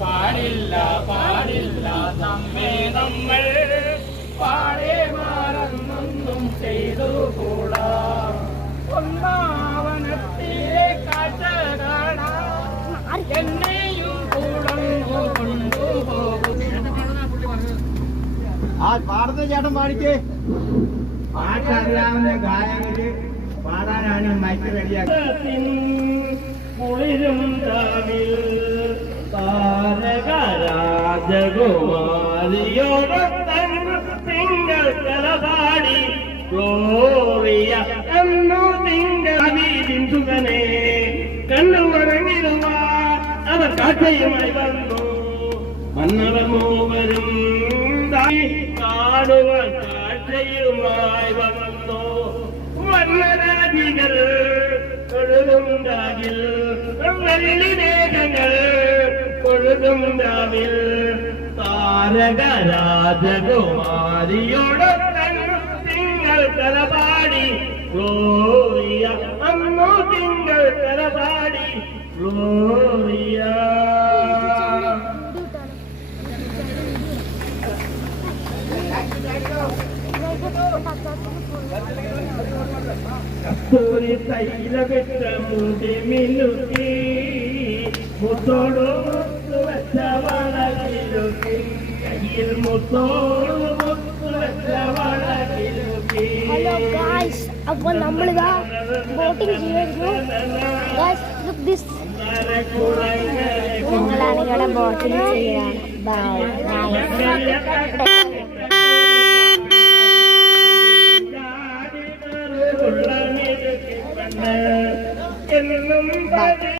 പാടില്ല പാടില്ല നമ്മെ നമ്മൾ പാടെ മാറന്നൊന്നും ചെയ്തുകൂടാ. ഒന്നാവനത്തിലെ കാഴ്ച കാണാൻ എന്നെയും കൂടങ്ങു കൊണ്ടുപോകും. ആ പാടുന്ന ചേട്ടൻ പാടിക്കേ. പാട്ടറിയാവുന്ന ഗായകര് പാടാനാണ് മൈക്ക് റെഡിയാക്കി. കുളിരും രാവിൽ രാജകുമാരിയോടൊത്തൻ തിങ്കൾ കലപാടി ഗ്ലോറിയ എന്നു തിങ്കൾ ബിന്ദുകനെ കണ്ണുവറങ്ങിടുവാൻ അവർ കാഴ്ചയുമായി വന്നു. മന്നവർ മൂവരും കാണുവാൻ കാഴ്ചയുമായി വന്നു. വർണ്ണരാജികൾ കൊഴുകുണ്ടാകിൽ വെള്ളിമേഘങ്ങൾ കൊഴുകുണ്ടാവിൽ താരക രാജകുമാരിയോടൊത്തൻ തിങ്കൾ കലപാടി ഗ്ലോറിയ അന്നു തിങ്കൾ കലപാടി ഗ്ലോറിയ. കസ്തൂരി തൈലമിട്ട മുടി മിലുക്കി മുത്തോടു മുത്തു വെച്ച വളകിലുക്കി കയ്യിൽ മുത്തോടു മുത്തു വെച്ച വളകിലുക്കി. ഹലോ ഗായ്സ്, അപ്പോൾ നമ്മളിതാ ബോട്ടിംഗ് ചെയ്യുന്നു. ഗായ്സ് ലുക്ക് ദിസ്, ഞങ്ങളാണ് ഇവിടെ ബോട്ടിംഗ് ചെയ്യുകയാണ്. ബൈ.